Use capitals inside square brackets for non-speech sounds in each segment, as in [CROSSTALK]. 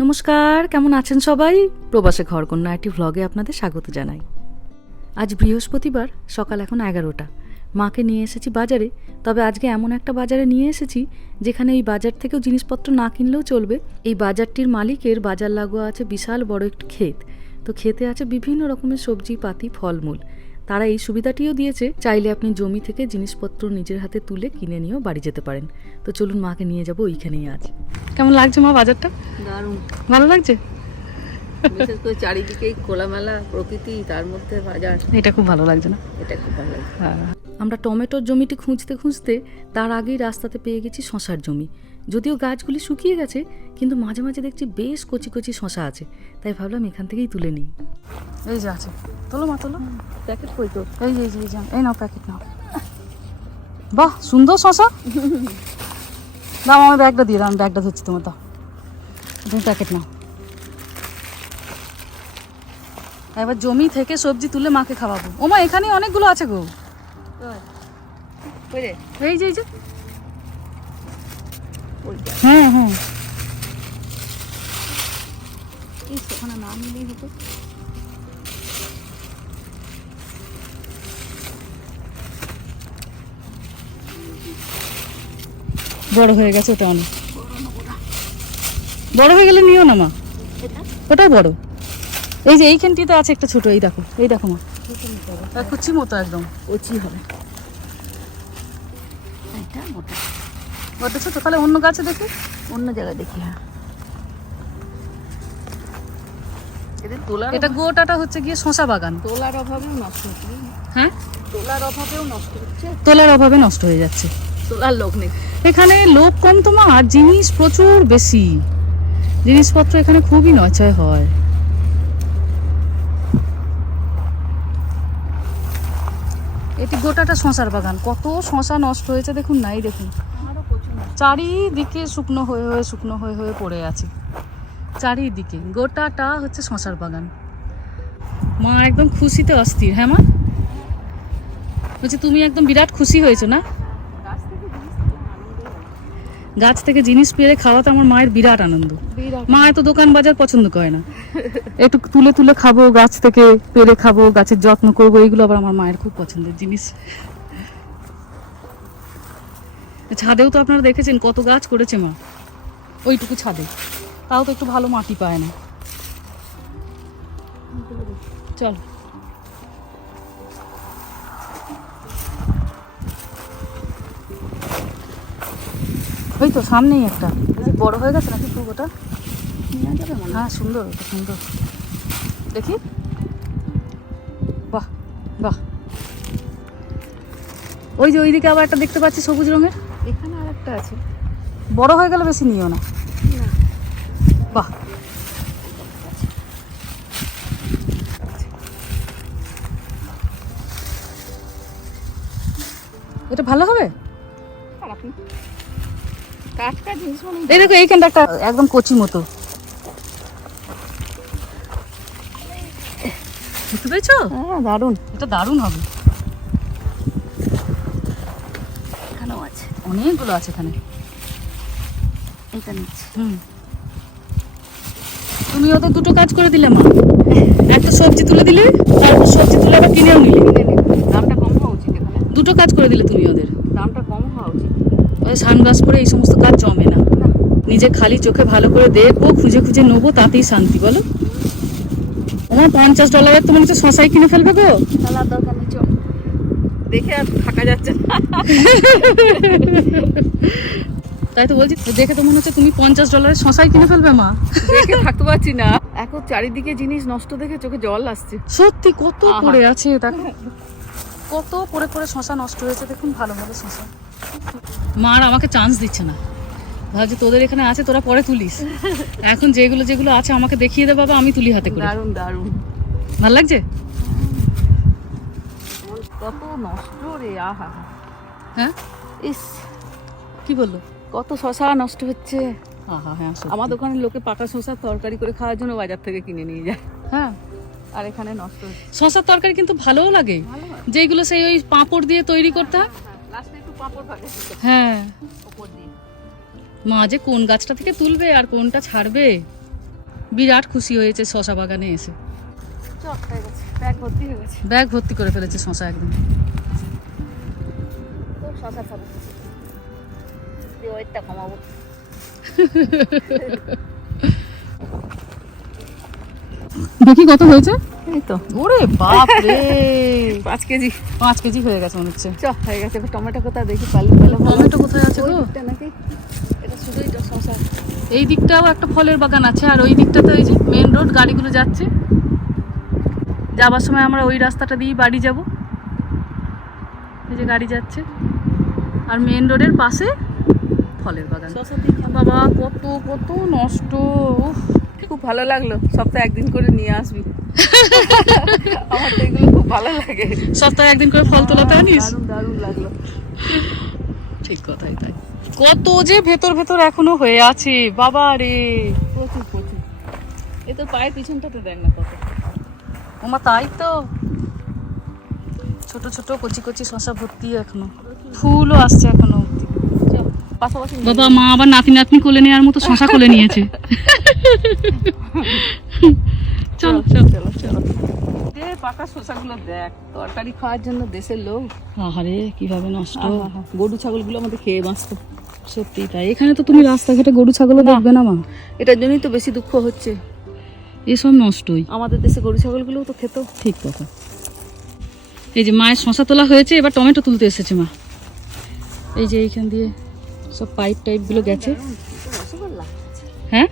নমস্কার, কেমন আছেন সবাই? প্রবাসে ঘরকন্যা একটি ভ্লগে আপনাদের স্বাগত জানাই। আজ বৃহস্পতিবার, সকাল এখন এগারোটা। মাকে নিয়ে এসেছি বাজারে, তবে আজকে এমন একটা বাজারে নিয়ে এসেছি, যেখানে এই বাজার থেকেও জিনিসপত্র না কিনলেও চলবে। এই বাজারটির মালিকের বাজার লাগোয়া আছে বিশাল বড় একটি ক্ষেত। তো খেতে আছে বিভিন্ন রকমের সবজি, পাতি, ফলমূল। তারা এই সুবিধাটিও দিয়েছে চাইলে আপনি জমি থেকে জিনিসপত্র নিজের হাতে তুলে কিনে নিয়েও বাড়ি যেতে পারেন। তো চলুন মাকে নিয়ে যাব ওইখানেই আজ। কেমন লাগছে মা বাজারটা? দারুণ। ভালো লাগছে? বিশেষ করে চারিদিকেই খোলামেলা প্রকৃতি তার মধ্যে বাজার। এটা খুব ভালো লাগছে না? এটা খুব ভালো লাগে আমরা টমেটোর জমিটি খুঁজতে খুঁজতে তার আগেই রাস্তাতে পেয়ে গেছি শশার জমি। যদিও গাছগুলি শুকিয়ে গেছে কিন্তু মাঝে মাঝে দেখছি বেশ কচি কচি শশা আছে তাই ভাবলাম এখান থেকেই তুলে নিই। এই যে আছে। তোলো মা তোলো। প্যাকেট কই তো এই যে এই যে, এই নাও প্যাকেট নাও। বাহ সুন্দর শশা। দাও আমার ব্যাগটা দিয়ে দাও আমি ব্যাগটা ধরছি তোমার দাও। তুমি প্যাকেট নাও। এবার জমি থেকে সবজি তুলে মাকে খাওয়াবো। ওমা এখানে অনেকগুলো আছে গো। এই যে এই যে। হ্যাঁ হ্যাঁ। ইস, ওখানে হতো। বড় হয়ে গেছে ওটা অনেক। বড় হয়ে গেলে নিও না মা। ওটাও বড়। এই যে এইখানটিতে আছে একটা ছোট এই দেখো এই দেখো মা। কুচি মতো একদম। কচি হবে। এটা মোটা। ওটা ছোট তাহলে অন্য গাছে দেখি? অন্য জায়গায় দেখি হ্যাঁ। এটা গোটাটা হচ্ছে গিয়ে শশা বাগান। তোলার অভাবেও নষ্ট হচ্ছে হ্যাঁ? তোলার অভাবেও নষ্ট হচ্ছে। তোলার অভাবে নষ্ট হয়ে যাচ্ছে। তোলার লোক নেই। এখানে লোক কম তো মা আর জিনিস প্রচুর বেশি। জিনিসপত্র এখানে খুবই নচয় হয়। এটি গোটাটা শশার বাগান। কত শশা নষ্ট হয়েছে দেখুন নাই দেখুন। চারিদিকে শুকনো হয়ে হয়ে শুকনো হয়ে হয়ে পড়ে আছে। চারিদিকে গোটাটা হচ্ছে শশার বাগান। মা একদম খুশিতে অস্থির হ্যাঁ মা? বলছি তুমি একদম বিরাট খুশি হয়েছো না? গাছ থেকে জিনিস। পেরে খাওয়াতে আমার মায়ের বিরাট আনন্দ। মা এত দোকান বাজার পছন্দ করে না। একটু তুলে তুলে খাব গাছ থেকে পেরে খাব গাছের যত্ন করব এইগুলো আবার আমার মায়ের খুব পছন্দের জিনিস। ছাদেও তো আপনারা দেখেছেন কত গাছ করেছে মা। ওইটুকু ছাদে। তাও তো একটু ভালো মাটি পায় না। চল। ওই তো সামনেই একটা। বড় হয়ে গেছে নাকি যাবে হ্যাঁ সুন্দর সুন্দর। দেখি। বাহ বাহ। ওই যে ওইদিকে আবার একটা দেখতে পাচ্ছি সবুজ রঙের। এখানে আর একটা আছে। বড় হয়ে গেলে বেশি নিও না। বাহ। এটা ভালো হবে? এই দেখো এইখানটা একটা একদম কচি মতো। বুঝতে পেরেছ? হ্যাঁ দারুণ। এটা দারুণ হবে এখানেও আছে অনেকগুলো আছে এখানে। এটা নিচ্ছে। হুম। তুমি ওদের দুটো কাজ করে দিলে মা। একটা সবজি তুলে দিলে সবজি তুলে আবার কিনেও নিলে। দামটা কম হওয়া উচিত এখানে। দুটো কাজ করে দিলে তুমি ওদের। দামটা কম হওয়া উচিত। ওই সানগ্লাস পরে এই সমস্ত কাজ জমে না। নিজে খালি চোখে ভালো করে দেখব খুঁজে খুঁজে নেব তাতেই শান্তি বলো। আমার পঞ্চাশ ডলারের তো মনে হচ্ছে শশাই কিনে ফেলবে গো তাহলে আর দরকার নেই চল দেখে আর থাকা যাচ্ছে তাই তো বলছি দেখে তো মনে হচ্ছে তুমি পঞ্চাশ ডলারের শশাই কিনে ফেলবে মা। দেখে থাকতে পারছি না। এখন চারিদিকে জিনিস নষ্ট দেখে চোখে জল আসছে। সত্যি কত। পড়ে আছে দেখো। কত পড়ে পড়ে শশা নষ্ট হয়েছে দেখুন ভালো ভালো শশা। মা আর আমাকে চান্স দিচ্ছে না। ভাবছি তোদের এখানে আছে তোরা পরে তুলিস। এখন যেগুলো যেগুলো আছে আমাকে দেখিয়ে দে বাবা আমি তুলি হাতে করে। দারুণ দারুণ। ভালো লাগছে? কত নষ্ট রে আহা। হ্যাঁ? ইস কি বলল? কত শশা নষ্ট হচ্ছে। আহা হ্যাঁ আমার দোকানের লোকে পাকা শশা তরকারি করে খাওয়ার জন্য বাজার থেকে কিনে নিয়ে যায়। হ্যাঁ। আর এখানে নষ্ট হচ্ছে। শশার তরকারি কিন্তু ভালোও লাগে। যেগুলো সেই ওই পাঁপড় দিয়ে তৈরি করতে হয়। হ্যাঁ ওপর দিয়ে। মা যে কোন গাছটা থেকে তুলবে আর কোনটা ছাড়বে? বিরাট খুশি হয়েছে শশা বাগানে এসে। চক হয়ে গেছে। ব্যাগ ভর্তি হয়ে গেছে। ব্যাগ ভর্তি করে ফেলেছে শশা একদম। শশা খাব। ওয়েটটা কমাবো। দেখি কত হয়েছে? এই তো। ওরে বাপ রে। [LAUGHS] কেজি। কেজি হয়ে গেছে মনে হচ্ছে। চ হয়ে গেছে। টমেটো কোথায় দেখি? টমেটো কোথায় আছে গো? নাকি? এটা শুধুই এই দিকটাও একটা ফলের বাগান আছে আর ওই দিকটাতে ওই যে মেন রোড গাড়িগুলো যাচ্ছে। যাবার সময় আমরা ওই রাস্তাটা দিয়ে বাড়ি যাব। এই যে গাড়ি যাচ্ছে। আর মেন রোডের পাশে ফলের বাগান। বাবা কত কত নষ্ট। খুব ভালো লাগল। সপ্তাহে একদিন করে নিয়ে আসবি। আমার তো এগুলো খুব ভালো লাগে। সপ্তাহে একদিন করে ফল তোলাতে আনিস? দারুণ দারুণ লাগল। ঠিক কথাই তাই। কত যে ভেতর ভেতর এখনও হয়ে আছে। বাবা রে। প্রচুর প্রচুর। এ তো পায়ের পিছনটাতে দেখ না কত। ওমা তাই তো। ছোট ছোট কচি কচি শশা ভর্তি এখনও। ফুলও আসছে এখনও বাবা মা আবার নাতি নাতনি কোলে নেওয়ার মতো শশা কোলে নিয়েছে। চলো চলো চলো চলো। দে পাকা শসাগুলো দেখ। তরকারি খাওয়ার জন্য দেশের লোক। আহারে কীভাবে নষ্ট। গরু ছাগলগুলো আমাদের খেয়ে বাঁচতো। সত্যি তাই। এখানে তো তুমি রাস্তাঘাটে গরু ছাগলও দেখবে না মা। এটার জন্যই তো বেশি দুঃখ হচ্ছে। এসব নষ্টই। আমাদের দেশে গরু ছাগলগুলোও তো খেত। ঠিক কথা। এই যে মায়ের শশা তোলা হয়েছে এবার টমেটো তুলতে এসেছে মা। এই যে এইখান দিয়ে সব পাইপ টাইপগুলো গেছে। রসগোল্লা হ্যাঁ?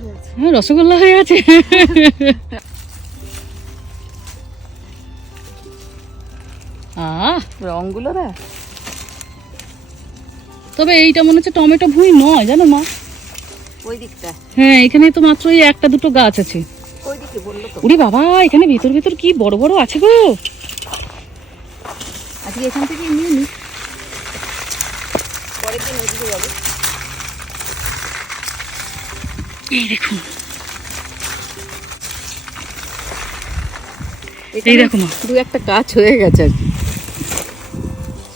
হয়ে আছে রসগোল্লা হয়ে আছে। আহ! রঙগুলো তবে এইটা মনে হচ্ছে টমেটো ভুঁই নয় জানো মা? ওই দিকটা হ্যাঁ এখানে তো মাত্র এই একটা দুটো গাছ আছে। ওই দিকে বলল তো। ওরে বাবা এখানে ভেতর ভেতর কি বড় বড় আছে গো। আজকে এখান থেকে নিয়ে নি পরের দিন ওইদিকে যাবে। এই দেখুন। এই দেখো মা। দু একটা গাছ হয়ে গেছে আর কি।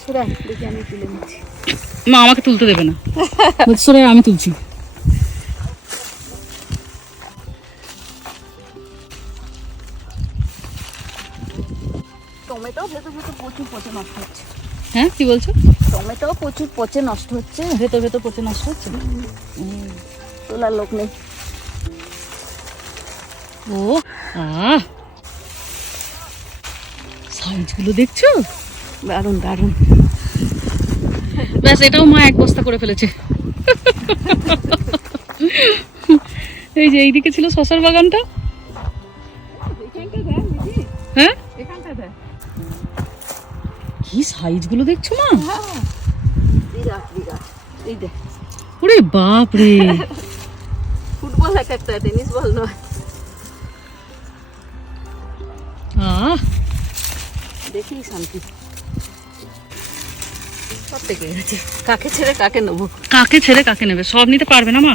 সুরা দেখি আমি তুলে নিচ্ছি। মা আমাকে তুলতে দেবে না। "সরে, আমি তুলছি। প্রচুর পচে নষ্ট হচ্ছে। হ্যাঁ কি বলছো? টমেটো প্রচুর পচে নষ্ট হচ্ছে। ভেতর ভেতর পচে নষ্ট হচ্ছে? তোলার লোক নেই। ও সাইজগুলো দেখছ? দারুণ দারুণ। ব্যাস এটাও মা এক বস্তা করে ফেলেছে। এই যে এইদিকে ছিল শশার বাগানটা। হ্যাঁ? কি সাইজগুলো দেখছ মা? বিরাট বিরাট এই দেখ ওরে বাপ রে ফুটবল এক একটা টেনিস বল নয়। আহ। দেখি শান্তি। সব থেকে গেছে। কাকে ছেড়ে কাকে নেব? কাকে ছেড়ে কাকে নেবে? সব নিতে পারবে না মা?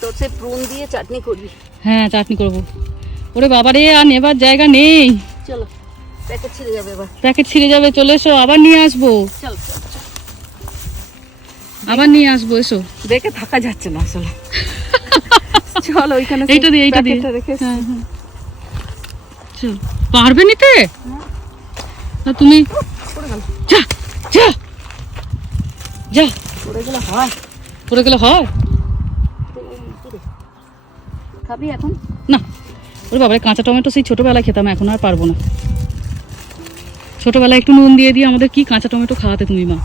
তোর সে প্রুন দিয়ে চাটনি করবি। হ্যাঁ চাটনি করব। ওরে বাবারে আর নেবার জায়গা নেই। চলো। প্যাকেট ছিঁড়ে যাবে এবার। প্যাকেট ছিঁড়ে যাবে চলে এসো আবার নিয়ে আসব। চল। আবার নিয়ে আসব এসো। দেখে থাকা যাচ্ছে না আসলে। চল ওইখানে এইটা দিয়ে, এইটা দিয়ে। হ্যাঁ, হ্যাঁ। চল। পারবে নিতে? তা তুমি যা যা। যা। পড়ে গেলে হয়। পড়ে গেলে হয়? খাবি এখন? না। ওরে বাবারে কাঁচা টমেটো সেই ছোটবেলায় খেতাম এখন আর পারব না। ছোটবেলায় একটু নুন দিয়ে দিয়ে আমাদের কি কাঁচা টমেটো খাওয়াতে তুমি মা?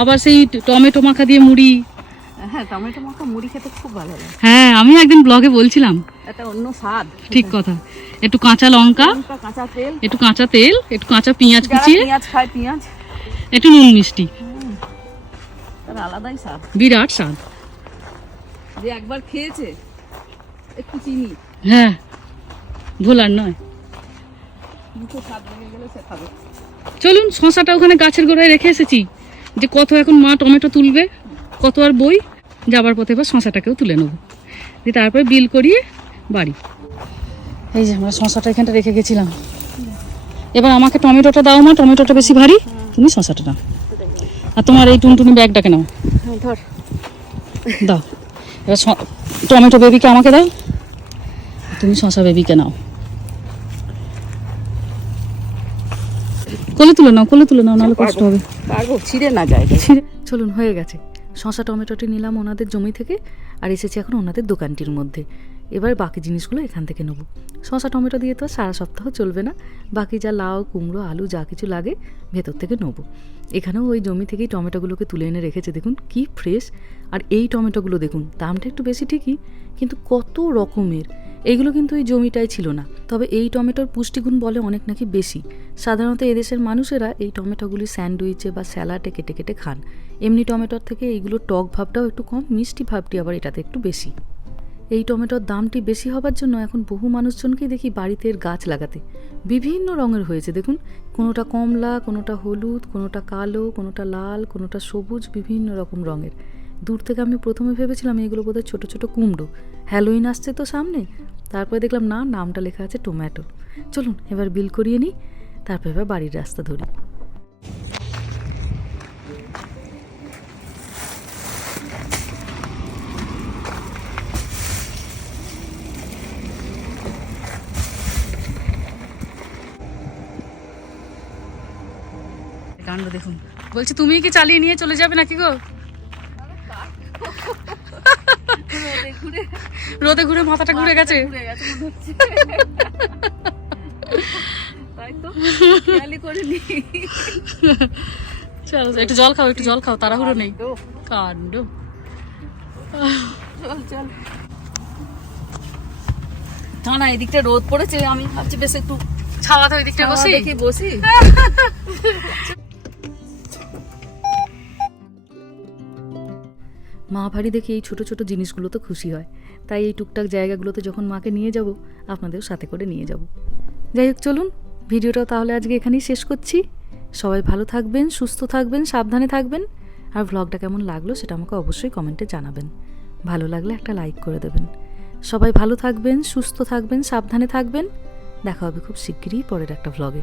আবার সেই টমেটো মাখা দিয়ে মুড়ি। হ্যাঁ টমেটো মাখা মুড়ি খেতে খুব ভালো লাগে। হ্যাঁ আমি একদিন ব্লগে বলছিলাম। একটা অন্য স্বাদ। ঠিক কথা। একটু কাঁচা লঙ্কা কাঁচা তেল। একটু কাঁচা তেল একটু কাঁচা পেঁয়াজ কুচিয়ে পেঁয়াজ খায় পেঁয়াজ। একটু নুন মিষ্টি। আলাদাই স্বাদ। বিরাট স্বাদ। যে একবার খেয়েছে একটু চিনি। হ্যাঁ ভোলার নয়। চলুন শশাটা ওখানে গাছের গোড়ায় রেখে এসেছি যে কত এখন মা টমেটো তুলবে কত আর বই যাবার পথে এবার শশাটাকেও তুলে নেব। দিয়ে তারপরে বিল করিয়ে বাড়ি। এই যে আমরা শশাটা এখানটা রেখে গেছিলাম। এবার আমাকে টমেটোটা দাও মা টমেটোটা বেশি ভারী তুমি শশাটা নাও আর তোমার এই টুনটুনি ব্যাগটাকে নাও। হ্যাঁ ধর। দাও। এবার টমেটো বেবিকে আমাকে দাও তুমি শশা বেবিকে নাও। কোলে তুলে নাও কোলে তুলে নাও নাহলে কষ্ট হবে। পারব ছিঁড়ে না যায় ছিঁড়ে চলুন হয়ে গেছে। শশা টমেটোটি নিলাম ওনাদের জমি থেকে আর এসেছি এখন ওনাদের দোকানটির মধ্যে। এবার বাকি জিনিসগুলো এখান থেকে নেব। শশা টমেটো দিয়ে তো আর সারা সপ্তাহ চলবে না। বাকি যা লাউ কুমড়ো আলু যা কিছু লাগে ভেতর থেকে নেব। এখানেও ওই জমি থেকেই টমেটোগুলোকে তুলে এনে রেখেছে দেখুন কি ফ্রেশ আর এই টমেটোগুলো দেখুন দামটা একটু বেশি ঠিকই কিন্তু কত রকমের। এইগুলো কিন্তু এই জমিটাই ছিল না। তবে এই টমেটোর পুষ্টিগুণ বলে অনেক নাকি বেশি। সাধারণত এদেশের মানুষেরা এই টমেটোগুলি স্যান্ডউইচে বা স্যালাডে কেটে কেটে খান। এমনি টমেটোর থেকে এইগুলো টক ভাবটাও একটু কম, মিষ্টি ভাবটি আবার এটাতে একটু বেশি। এই টমেটোর দামটি বেশি হবার জন্য এখন বহু মানুষজনকেই দেখি বাড়িতে এর গাছ লাগাতে। বিভিন্ন রঙের হয়েছে, দেখুন। কোনোটা কমলা, কোনোটা হলুদ, কোনোটা কালো, কোনোটা লাল, কোনোটা সবুজ, বিভিন্ন রকম রঙের। দূর থেকে আমি প্রথমে ভেবেছিলাম এগুলো বোধহয় ছোটো ছোটো কুমড়ো। হ্যালোইন আসছে তো সামনে। তারপরে দেখলাম না নামটা লেখা আছে টোম্যাটো চলুন এবার বিল করিয়ে নিই তারপর এবার বাড়ির রাস্তা ধরি। কাণ্ড দেখুন। বলছি তুমি কি চালিয়ে নিয়ে চলে যাবে নাকি গো? ঘুরে। রোদে ঘুরে মাথাটা ঘুরে গেছে? মনে নি চলো একটু জল খাও একটু জল খাও তাড়াহুড়ো নেই। তো, কাণ্ড। চল চল। টানা এদিকটা রোদ পড়েছে আমি ভাবছি বেশ একটু ছাওয়াতে ওই দিকটা বসি? দেখি বসি। মা ভারী দেখে এই ছোট ছোট জিনিসগুলো তো খুশি হয়। তাই এই টুকটাক জায়গাগুলোতে যখন মাকে নিয়ে যাব আপনাদেরও সাথে করে নিয়ে যাব। যাই হোক, চলুন, ভিডিওটা তাহলে আজকে এখানেই শেষ করছি। সবাই ভালো থাকবেন, সুস্থ থাকবেন, সাবধানে থাকবেন। আর ভ্লগটা কেমন লাগল সেটা আমাকে অবশ্যই কমেন্টে জানাবেন। ভালো লাগলে একটা লাইক করে দেবেন। সবাই ভালো থাকবেন, সুস্থ থাকবেন, সাবধানে থাকবেন। দেখা হবে খুব শিগগিরই পরের একটা ভ্লগে